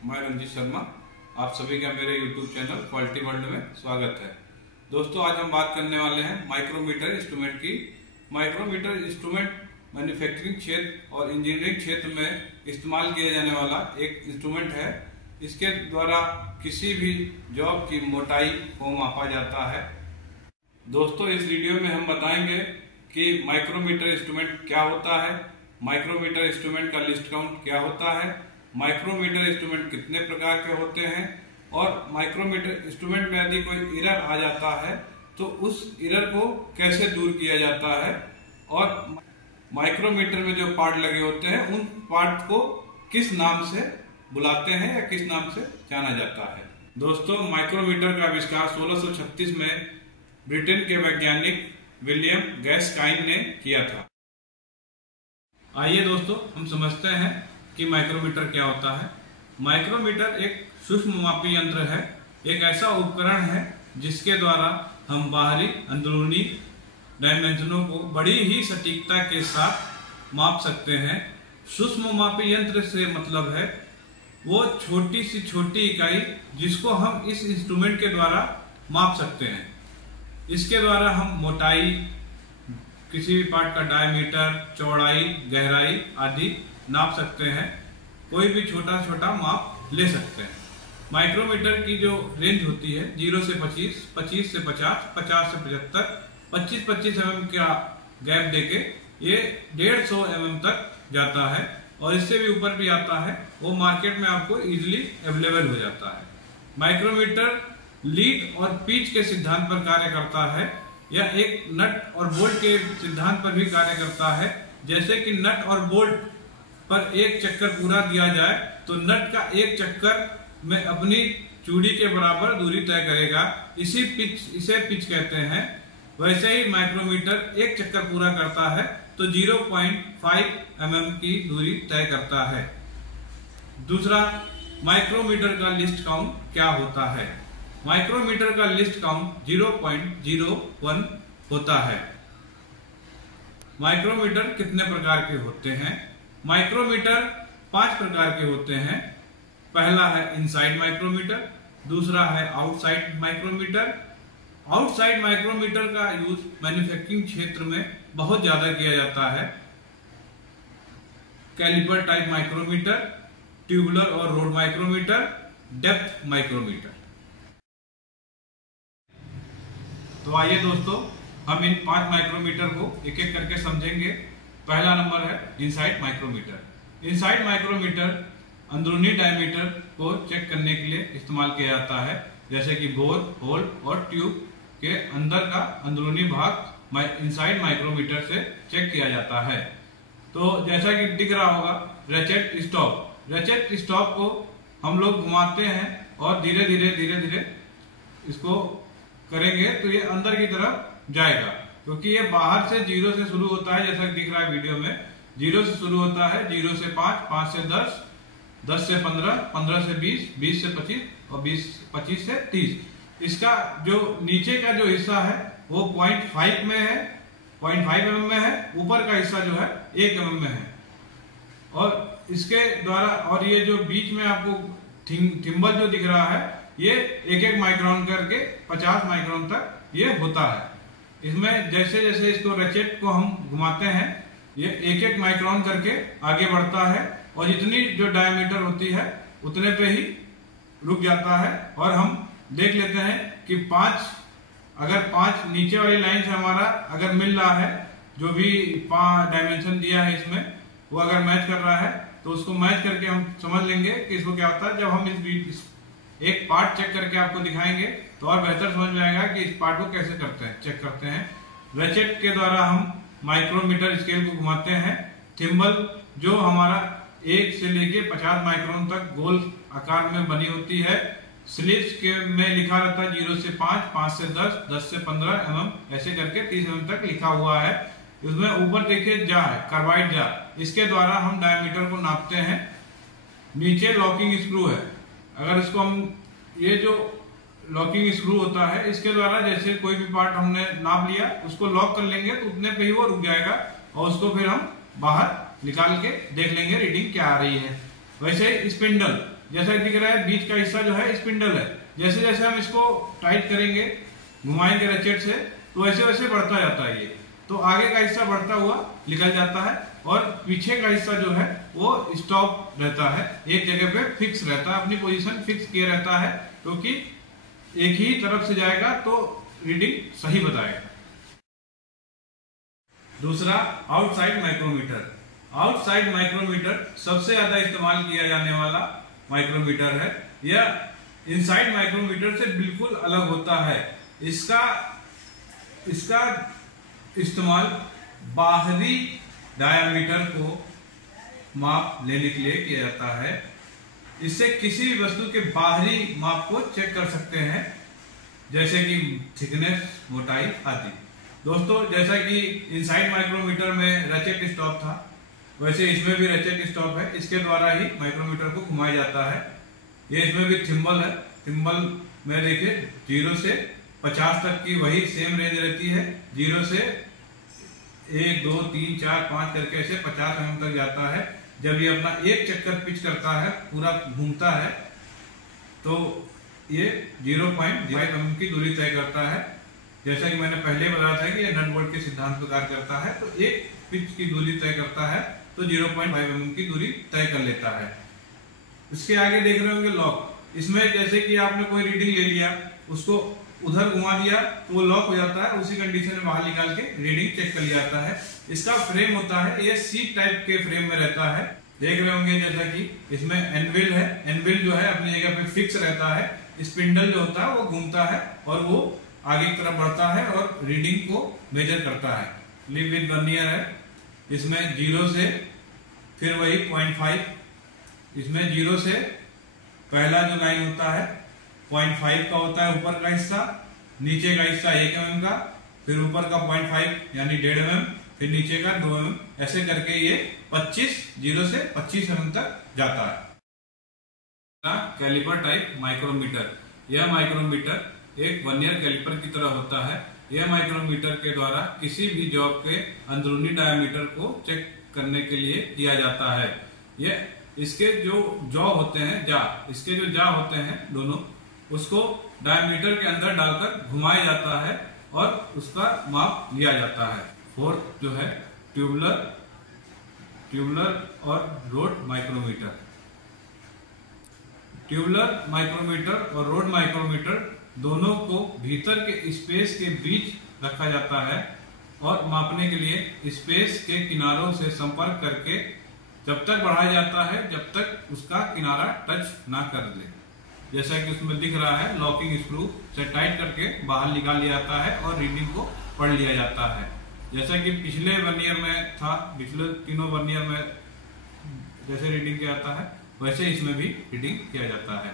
मैं रंजीत शर्मा। आप सभी का मेरे YouTube चैनल क्वालिटी वर्ल्ड में स्वागत है। दोस्तों, आज हम बात करने वाले हैं माइक्रोमीटर इंस्ट्रूमेंट की। माइक्रोमीटर इंस्ट्रूमेंट मैन्युफैक्चरिंग क्षेत्र और इंजीनियरिंग क्षेत्र में इस्तेमाल किया जाने वाला एक इंस्ट्रूमेंट है। इसके द्वारा किसी भी जॉब की मोटाई को मापा जाता है। दोस्तों, इस वीडियो में हम बताएंगे कि माइक्रोमीटर इंस्ट्रूमेंट क्या होता है, माइक्रोमीटर इंस्ट्रूमेंट का लिस्ट काउंट क्या होता है, माइक्रोमीटर इंस्ट्रूमेंट कितने प्रकार के होते हैं और माइक्रोमीटर इंस्ट्रूमेंट में यदि कोई एरर आ जाता है तो उस एरर को कैसे दूर किया जाता है और माइक्रोमीटर में जो पार्ट लगे होते हैं उन पार्ट को किस नाम से बुलाते हैं या किस नाम से जाना जाता है। दोस्तों, माइक्रोमीटर का आविष्कार 1636 में ब्रिटेन के वैज्ञानिक विलियम गैस्काइन ने किया था। आइए दोस्तों, हम समझते हैं कि माइक्रोमीटर क्या होता है। माइक्रोमीटर एक सूक्ष्म मापी यंत्र है, एक ऐसा उपकरण है जिसके द्वारा हम बाहरी अंदरूनी डायमेंशनों को बड़ी ही सटीकता के साथ माप सकते हैं। सूक्ष्म मापी यंत्र से मतलब है वो छोटी सी छोटी इकाई जिसको हम इस इंस्ट्रूमेंट के द्वारा माप सकते हैं। इसके द्वारा हम मोटाई, किसी भी पार्ट का डायमीटर, चौड़ाई, गहराई आदि नाप सकते हैं। कोई भी छोटा छोटा माप ले सकते हैं। माइक्रोमीटर की जो रेंज होती है 0 से 25, 25 से 50, 50 से 75, 25-25 mm का गैप देके ये 150 mm तक जाता है और इससे भी ऊपर भी आता है। वो मार्केट में आपको इजीली अवेलेबल हो जाता है। माइक्रोमीटर लीड और पिच के सिद्धांत पर कार्य करता है या एक नट और बोल्ट के सिद्धांत पर भी कार्य करता है। जैसे कि नट और बोल्ट पर एक चक्कर पूरा दिया जाए तो नट का एक चक्कर में अपनी चूड़ी के बराबर दूरी तय करेगा, इसे पिच कहते हैं। वैसे ही माइक्रोमीटर एक चक्कर पूरा करता है तो 0.5 mm की दूरी तय करता है। दूसरा, माइक्रोमीटर का लिस्ट काउंट क्या होता है। माइक्रोमीटर का लिस्ट काउंट 0.01 होता है। माइक्रोमीटर कितने प्रकार के होते हैं। माइक्रोमीटर 5 प्रकार के होते हैं। पहला है इनसाइड माइक्रोमीटर, दूसरा है आउटसाइड माइक्रोमीटर। आउटसाइड माइक्रोमीटर का यूज मैन्युफैक्चरिंग क्षेत्र में बहुत ज्यादा किया जाता है। कैलिपर टाइप माइक्रोमीटर, ट्यूबुलर और रोड माइक्रोमीटर, डेप्थ माइक्रोमीटर। तो आइए दोस्तों, हम इन 5 माइक्रोमीटर को एक एक करके समझेंगे। पहला नंबर है इनसाइड माइक्रोमीटर। इनसाइड माइक्रोमीटर अंदरूनी डायमीटर को चेक करने के लिए इस्तेमाल किया जाता है। जैसे कि बोर, होल और ट्यूब के अंदर का अंदरूनी भाग इनसाइड माइक्रोमीटर से चेक किया जाता है। तो जैसा कि दिख रहा होगा रेचेट स्टॉप। रेचेट स्टॉप को हम लोग घुमाते हैं और धीरे धीरे इसको करेंगे तो ये अंदर की तरफ जाएगा, क्योंकि ये बाहर से 0 से शुरू होता है। जैसा दिख रहा है वीडियो में 0 से शुरू होता है, 0 से 5, 5 से 10, 10 से 15, 15 से 20, 20 से 25 और 25 से 30। इसका जो नीचे का जो हिस्सा है वो 0.5 में है, 0.5 mm में है। ऊपर का हिस्सा जो है 1 mm में है। और इसके द्वारा, और ये जो बीच में आपको थिम्बल जो दिख रहा है ये 1-1 माइक्रोन करके 50 माइक्रोन तक ये होता है। इसमें जैसे जैसे इसको रेचेट को हम घुमाते हैं ये 1-1 माइक्रोन करके आगे बढ़ता है और जितनी जो डायमीटर होती है उतने पे ही रुक जाता है। और हम देख लेते हैं कि 5 नीचे वाली लाइन से हमारा अगर मिल रहा है, जो भी 5 डायमेंशन दिया है इसमें वो अगर मैच कर रहा है तो उसको मैच करके हम समझ लेंगे कि इसको क्या होता है। जब हम इस एक पार्ट चेक करके आपको दिखाएंगे तो और बेहतर समझ में आएगा कि इस पार्ट को कैसे चेक करते हैं। रेचेट के द्वारा हम माइक्रोमीटर स्केल को घुमाते हैं। थिम्बल जो हमारा 1 से लेके 50 माइक्रोन तक गोल आकार में बनी होती है। स्लिप्स के में लिखा रहता है 0 से 5, 5 से 10, 10 से 15 mm, ऐसे करके 30 mm तक लिखा हुआ है। इसमें ऊपर देखिए जा है, कार्बाइड जा। इसके द्वारा हम डायमीटर को नापते हैं। नीचे लॉकिंग स्क्रू है। अगर इसको हम, ये जो लॉकिंग स्क्रू होता है इसके द्वारा जैसे कोई भी पार्ट हमने नाप लिया उसको लॉक कर लेंगे तो उतने पे ही वो रुक जाएगा और उसको फिर हम बाहर निकाल के देख लेंगे रीडिंग क्या आ रही है। वैसे स्पिंडल, जैसा दिख रहा है बीच का हिस्सा जो है स्पिंडल है। जैसे जैसे हम इसको टाइट करेंगे, घुमाएंगे रचेट से, तो वैसे वैसे बढ़ता जाता है ये। तो आगे का हिस्सा बढ़ता हुआ निकल जाता है और पीछे का हिस्सा जो है वो स्टॉप रहता है, एक जगह पे फिक्स रहता है, अपनी पोजीशन फिक्स किया रहता है, क्योंकि एक ही तरफ से जाएगा तो रीडिंग सही बताएगा। दूसरा, आउटसाइड माइक्रोमीटर। आउटसाइड माइक्रोमीटर सबसे ज्यादा इस्तेमाल किया जाने वाला माइक्रोमीटर है। यह इनसाइड माइक्रोमीटर से बिल्कुल अलग होता है। इसका इस्तेमाल बाहरी डायामीटर को माप लेने के लिए किया जाता है। इससे किसी भी वस्तु के बाहरी माप को चेक कर सकते हैं, जैसे कि थिकनेस, मोटाई आदि। दोस्तों, जैसा कि इनसाइड माइक्रोमीटर में रचेट स्टॉप था, वैसे इसमें भी रचेट स्टॉप है। इसके द्वारा ही माइक्रोमीटर को घुमाया जाता है। ये इसमें भी थिम्बल है। थिम्बल में देखिए 0 से 50 तक की वही सेम रेंज रहती है। 0 से 1, 2, 3, 4, 5 करके ऐसे 50 mm तक जाता है। जब ये अपना एक चक्कर पिच करता है, पूरा घूमता है, तो ये 0.05 mm की दूरी तय करता है। जैसा कि मैंने पहले बताया था कि ये नट बोल्ट के सिद्धांत पर कार्य करता है। तो एक पिच की दूरी तय करता है तो 0.5 mm की दूरी तय कर लेता है। इसके आगे देख रहे होंगे लॉक। इसमें जैसे कि आपने कोई रीडिंग ले लिया, उसको उधर घुमा दिया तो वो लॉक हो जाता है। उसी कंडीशन में बाहर निकाल के रीडिंग चेक कर लिया जाता है। इसका फ्रेम होता है, ये सी टाइप के फ्रेम में रहता है। देख रहे होंगे जैसा कि इसमें एनविल है। एनविल जो है अपनी जगह पे फिक्स रहता है। स्पिंडल जो होता है वो घूमता है और वो आगे की तरफ बढ़ता है और रीडिंग को मेजर करता है। लीव विद वर्नियर है। इसमें 0 से फिर वही 0.5, इसमें 0 से पहला जो लाइन होता है 0.5 का होता है ऊपर का हिस्सा, नीचे का हिस्सा 1 mm का, फिर ऊपर का 0.5 यानी 1.5 mm, फिर नीचे का 2 mm, ऐसे करके ये 0 से 25 mm तक जाता है। Caliper type micrometer. यह माइक्रोमीटर एक वर्नियर कैलिपर की तरह होता है। यह माइक्रोमीटर के द्वारा किसी भी जॉब के अंदरूनी डायमीटर को चेक करने के लिए किया जाता है। यह इसके जो जॉ होते हैं, इसके जो जा होते हैं दोनों, उसको डायमीटर के अंदर डालकर घुमाया जाता है और उसका माप लिया जाता है। फोर्थ जो है ट्यूबुलर और रोड माइक्रोमीटर। ट्यूबुलर माइक्रोमीटर और रोड माइक्रोमीटर दोनों को भीतर के स्पेस के बीच रखा जाता है और मापने के लिए स्पेस के किनारों से संपर्क करके जब तक बढ़ाया जाता है जब तक उसका किनारा टच ना कर दे। जैसा कि उसमें दिख रहा है, लॉकिंग स्क्रू से टाइट करके बाहर निकाल लिया जाता है और रीडिंग को पढ़ लिया जाता है। जैसा कि पिछले वर्नियर में था, पिछले तीनों वर्नियर में जैसे रीडिंग किया जाता है वैसे इसमें भी रीडिंग किया जाता है।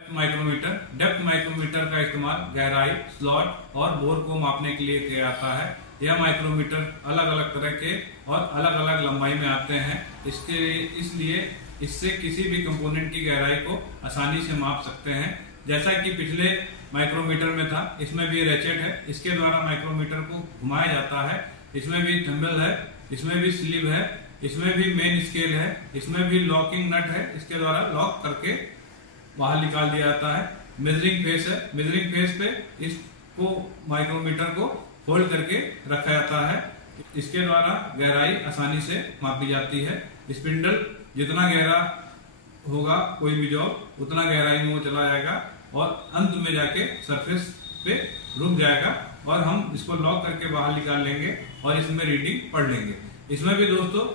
माइक्रोमीटर। डेप्थ माइक्रोमीटर का इस्तेमाल गहराई, स्लॉट और बोर को मापने के लिए किया जाता है। यह माइक्रोमीटर अलग अलग तरह के और अलग अलग लंबाई में आते हैं। इसलिए इससे किसी भी कंपोनेंट की गहराई को आसानी से माप सकते हैं। जैसा कि पिछले माइक्रोमीटर में था, इसमें भी रेचेट है। इसके द्वारा माइक्रोमीटर को घुमाया जाता है। इसमें भी थंबल है, इसमें भी स्लीव है, इसमें भी मेन स्केल है, इसमें भी लॉकिंग नट है। इसके द्वारा लॉक करके बाहर निकाल दिया जाता है। मेजरिंग फेस है। मेजरिंग फेस पे इसको माइक्रोमीटर को होल्ड करके रखा जाता है। इसके द्वारा गहराई आसानी से मापी जाती है। स्पिंडल जितना गहरा होगा कोई भी जॉब उतना गहराई में वो चला जाएगा और अंत में जाके सरफेस पे रुक जाएगा और हम इसको लॉक करके बाहर निकाल लेंगे और इसमें रीडिंग पढ़ लेंगे। इसमें भी दोस्तों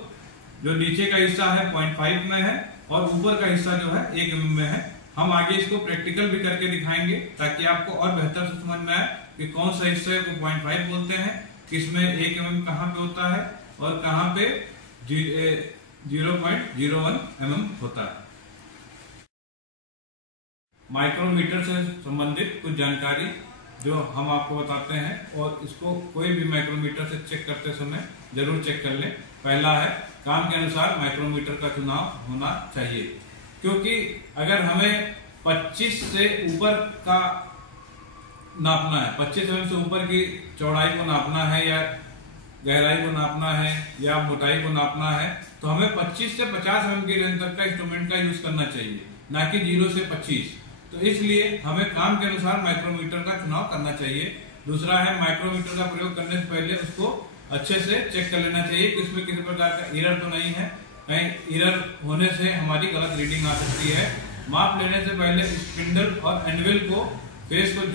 जो नीचे का हिस्सा है 0.5 में है और ऊपर का हिस्सा जो है 1 mm में है। हम आगे इसको प्रैक्टिकल भी करके दिखाएंगे ताकि आपको और बेहतर से समझ में आए कि कौन सा हिस्से को 0.5 बोलते हैं, किसमें 1 mm कहाँ पे होता है और कहाँ पे 0.01 mm होता है। माइक्रोमीटर से संबंधित कुछ जानकारी जो हम आपको बताते हैं और इसको कोई भी माइक्रोमीटर से चेक करते समय जरूर चेक कर लें। पहला है, काम के अनुसार माइक्रोमीटर का चुनाव होना चाहिए, क्योंकि अगर हमें 25 से ऊपर का नापना है, 25 mm से ऊपर की चौड़ाई को नापना है या गहराई को नापना है या मोटाई को नापना है तो हमें 25 से 50 mm की रेंज तक का इंस्ट्रूमेंट का यूज करना चाहिए, ना कि 0 से 25। तो इसलिए हमें काम के अनुसार माइक्रोमीटर का चुनाव करना चाहिए। दूसरा है, माइक्रोमीटर का प्रयोग करने से पहले उसको अच्छे से चेक कर लेना चाहिए कि उसमें किसी प्रकार का एरर तो नहीं है। कहीं एरर होने से हमारी गलत रीडिंग आ सकती है। माप लेने से पहले स्पिंडल और एनविल को फेस और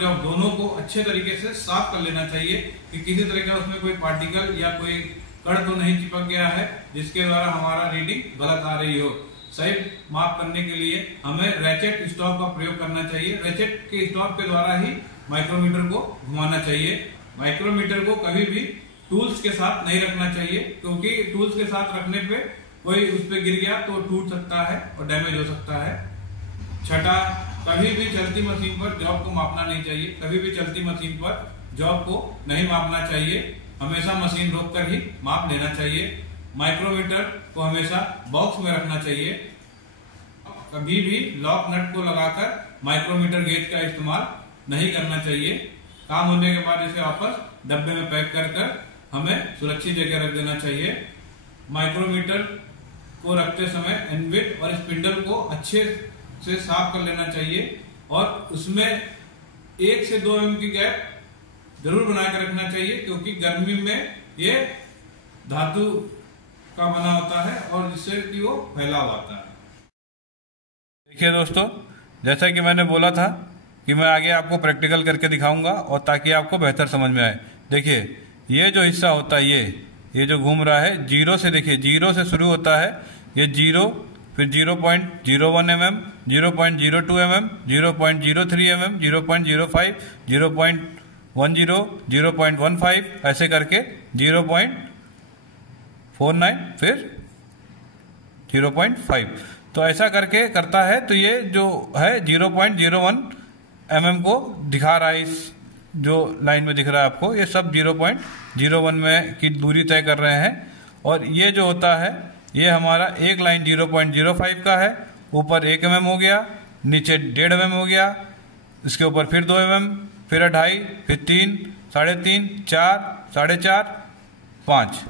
जॉब दोनों को अच्छे तरीके से साफ कर लेना चाहिए कि किसी तरह का उसमें कोई पार्टिकल या कोई कण तो नहीं चिपक गया है जिसके द्वारा हमारा रीडिंग गलत आ रही हो। सही माप करने के लिए हमें रैचेट स्टॉप का प्रयोग करना चाहिए। रैचेट के स्टॉप के द्वारा ही माइक्रोमीटर को घुमाना चाहिए। माइक्रोमीटर को कभी भी टूल्स के साथ नहीं रखना चाहिए, क्योंकि टूल्स के साथ रखने पे कोई उस पर गिर गया तो टूट सकता है और डैमेज हो सकता है। छठा, कभी भी चलती मशीन पर जॉब को मापना नहीं चाहिए। कभी भी चलती मशीन पर जॉब को नहीं मापना चाहिए, हमेशा मशीन रोककर ही माप लेना चाहिए। माइक्रोमीटर को हमेशा बॉक्स में रखना चाहिए। कभी भी लॉक नट को लगाकर माइक्रोमीटर गेज का इस्तेमाल नहीं करना चाहिए। काम होने के बाद इसे वापस डब्बे में पैक कर हमें सुरक्षित जगह रख देना चाहिए। माइक्रोमीटर को रखते समय एनविल और स्पिंडल को अच्छे से साफ कर लेना चाहिए और उसमें 1 से 2 mm की गैप जरूर बनाकर रखना चाहिए, क्योंकि गर्मी में ये धातु का बना होता है और जिससे कि वो फैला हुआ आता है। देखिए दोस्तों, जैसा कि मैंने बोला था कि मैं आगे आपको प्रैक्टिकल करके दिखाऊंगा और ताकि आपको बेहतर समझ में आए। देखिए, ये जो हिस्सा होता है ये जो घूम रहा है, 0 से, देखिए 0 से शुरू होता है। ये 0, फिर 0.01 mm, 0.02 mm, 0.03 mm, 0.05, 0.10, 0.15, ऐसे करके 0.49, फिर 0.5। तो ऐसा करके करता है। तो ये जो है 0.01 mm को दिखा रहा है, इस जो लाइन में दिख रहा है आपको, ये सब 0.01 में की दूरी तय कर रहे हैं। और ये जो होता है ये हमारा एक लाइन 0.05 का है, ऊपर 1 mm हो गया, नीचे 1.5 mm हो गया, इसके ऊपर फिर 2 mm, फिर 2.5, फिर 3, 3.5, 4, 4.5, 5,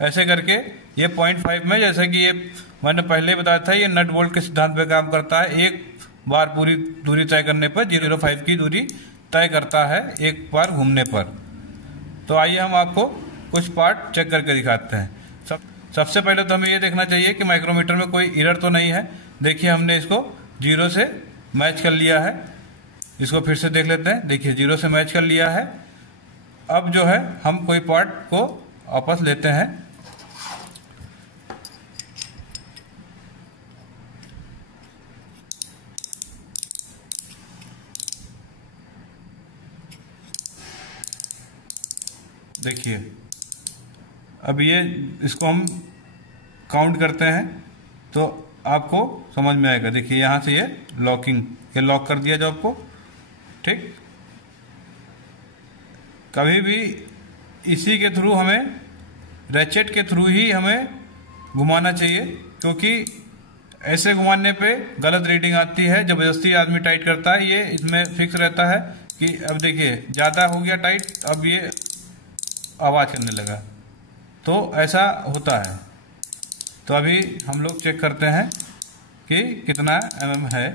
ऐसे करके ये 0.5 में, जैसे कि ये मैंने पहले बताया था, ये नट बोल्ट के सिद्धांत पे काम करता है। एक बार पूरी दूरी तय करने पर 0.05 की दूरी तय करता है एक बार घूमने पर। तो आइए हम आपको कुछ पार्ट चेक करके दिखाते हैं। सबसे पहले तो हमें ये देखना चाहिए कि माइक्रोमीटर में कोई एरर तो नहीं है। देखिए, हमने इसको 0 से मैच कर लिया है। इसको फिर से देख लेते हैं। देखिए, 0 से मैच कर लिया है। अब जो है हम कोई पार्ट को वापस लेते हैं। देखिए, अब ये इसको हम काउंट करते हैं तो आपको समझ में आएगा। देखिए, यहाँ से ये लॉक कर दिया जॉब को, ठीक। कभी भी इसी के थ्रू, हमें रैचेट के थ्रू ही हमें घुमाना चाहिए, क्योंकि ऐसे घुमाने पे गलत रीडिंग आती है। जबरदस्ती आदमी टाइट करता है, ये इसमें फिक्स रहता है कि अब देखिए ज़्यादा हो गया टाइट, अब ये आवाज़ करने लगा, तो ऐसा होता है। तो अभी हम लोग चेक करते हैं कि कितना mm है।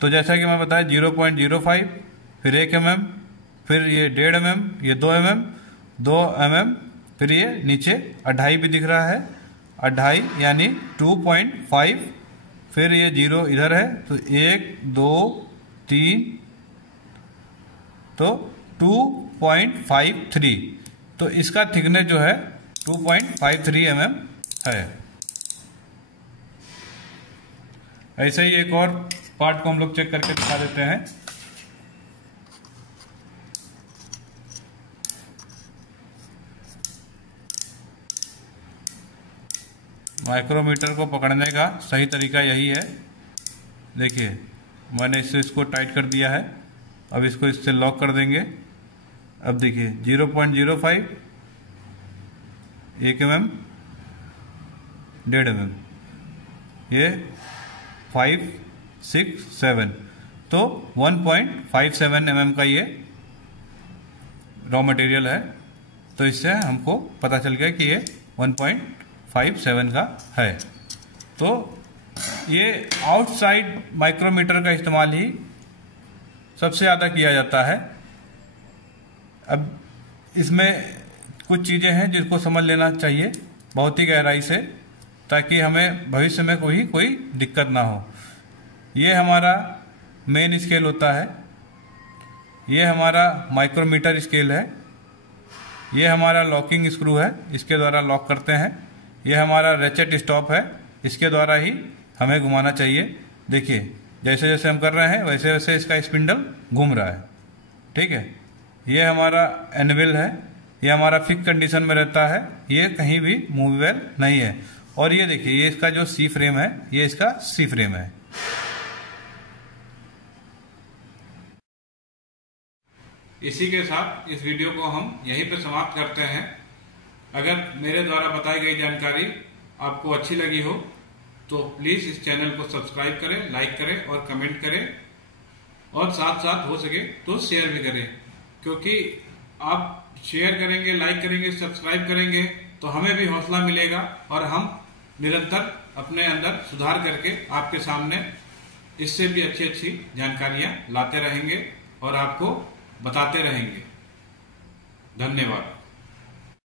तो जैसा कि मैं बताया 0.05, फिर 1 mm, फिर ये 1.5 mm, ये 2 mm, 2 mm, फिर ये नीचे 2.5 भी दिख रहा है, 2.5 यानी 2.5, फिर ये 0 इधर है, तो 1, 2, 3, तो 2.53। तो इसका थिकनेस जो है 2.53 mm है। ऐसे ही एक और पार्ट को हम लोग चेक करके दिखा देते हैं। माइक्रोमीटर को पकड़ने का सही तरीका यही है। देखिए, मैंने इसको टाइट कर दिया है। अब इसको इससे लॉक कर देंगे। अब देखिए 0.05, 1 mm, 1.5 mm, ये 5, 6, 7, तो 1.57 mm का ये रॉ मटेरियल है। तो इससे हमको पता चल गया कि ये 1.57 का है। तो ये आउटसाइड माइक्रोमीटर का इस्तेमाल ही सबसे ज़्यादा किया जाता है। अब इसमें कुछ चीज़ें हैं जिसको समझ लेना चाहिए बहुत ही गहराई से, ताकि हमें भविष्य में कोई दिक्कत ना हो। ये हमारा मेन स्केल होता है, ये हमारा माइक्रोमीटर स्केल है, ये हमारा लॉकिंग स्क्रू है, इसके द्वारा लॉक करते हैं। ये हमारा रेचेट स्टॉप है, इसके द्वारा ही हमें घुमाना चाहिए। देखिए जैसे जैसे हम कर रहे हैं वैसे वैसे इसका स्पिंडल घूम रहा है, ठीक है। ये हमारा एनविल है, ये हमारा फिक्स कंडीशन में रहता है, ये कहीं भी मूवेबल नहीं है। और ये देखिए ये इसका जो सी फ्रेम है, ये इसका सी फ्रेम है। इसी के साथ इस वीडियो को हम यहीं पर समाप्त करते हैं। अगर मेरे द्वारा बताई गई जानकारी आपको अच्छी लगी हो तो प्लीज़ इस चैनल को सब्सक्राइब करें, लाइक करें और कमेंट करें, और साथ साथ हो सके तो शेयर भी करें, क्योंकि आप शेयर करेंगे, लाइक करेंगे, सब्सक्राइब करेंगे तो हमें भी हौसला मिलेगा और हम निरंतर अपने अंदर सुधार करके आपके सामने इससे भी अच्छी अच्छी जानकारियां लाते रहेंगे और आपको बताते रहेंगे। धन्यवाद।